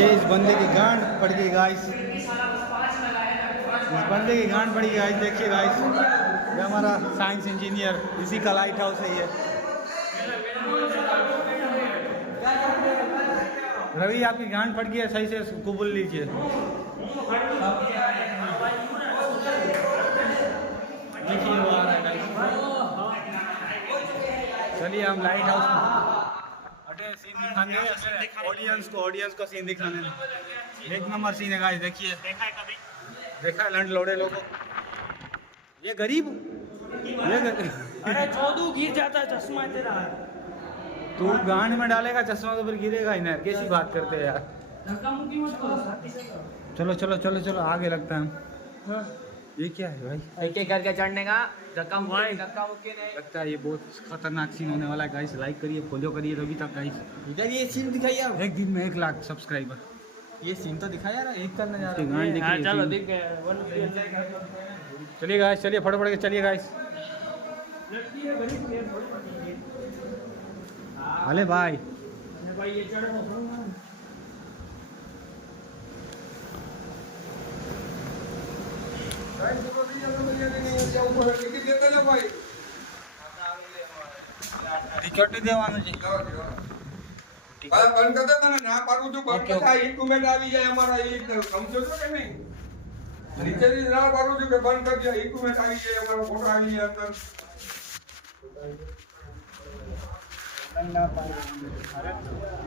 ये इस बंदे की गांड पड़ गई गाइस, इस बंदे की गांड पड़ी गाइस। देखिए गाइस, ये हमारा साइंस इंजीनियर, इसी का लाइट हाउस है ये। रवि आपकी गांड पड़ गई है, सही से कबूल लीजिए। देखिए वो आ रहा है गाइस। चलिए हम लाइट हाउस सीन दिखाएंगे ऑडियंस को सीन दिखाने। एक नंबर सीन है गाइस। देखिए देखा है लंड लोड़े लोगों, ये गरीब अरे चौदू गिर जाता है चश्मा तेरा। तू गांड में डालेगा चश्मा तो फिर गिरेगा ही ना। कैसी बात करते हैं यार। धक्का मुक्की मत करो। चलो चलो चलो चलो आगे लगता है हम। ये क्या है भाई? एक एक करके चढ़ने का धक्का मुक्की नहीं। लगता है ये बहुत खतरनाक सीन होने वाला है गाइस। लाइक करिए, फॉलो करिए अभी तक गाइस। इधर ये सीन दिखाइए। एक दिन में 1 लाख सब्सक्राइबर। ये सीन तो दिखा यार, एक करने जा इसकी गांड दिख रही है। चलो दिख गए। चलिए गाइस, चलिए फटाफट के चलिए गाइस। अरे भाई भाई ये चढ़ो ટિકિટ દેવાનું છે। બંધ કરતા તને ના પાડું છું, બંધ કરતા ઇન્સ્ટ્રુમેન્ટ આવી જાય અમારા, એ સમજો છો કે નહીં? નીચેથી ના પાડું છું કે બંધ કરી દે, ઇન્સ્ટ્રુમેન્ટ આવી જાય અમારો, ફોટો આવી જાય અંદર।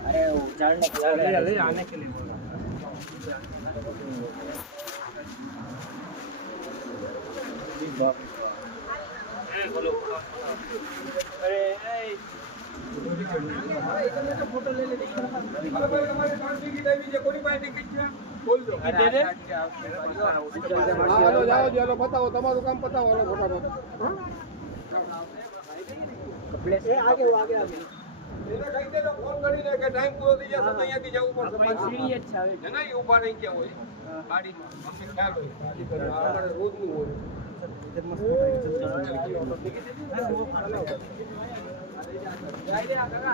अरे चढ़ने आने के लिए बोला। फोटो ले ले। અરે ભાઈ તમારી પાર્ટી કી દેવી છે, કોની પાસે ટિકિટ છે બોલજો। दे दे। હાલો જાઓ ચાલો બતાવો તમારું કામ પતાવો, હાલો ફટાફટ। ए आगे वो आगे आगे। એને કહી દેજો ફોન કરીને કે ટાઈમ પૂરો થઈ જશે તો અહીંયાથી જવું પડશે सीढ़ी પાછું। अच्छा है। ના એ ઊભા રહી ગયા હોય ગાડીમાં, અમને ખ્યાલ હોય અમારે રોજનું હોય। जाइए आ काका।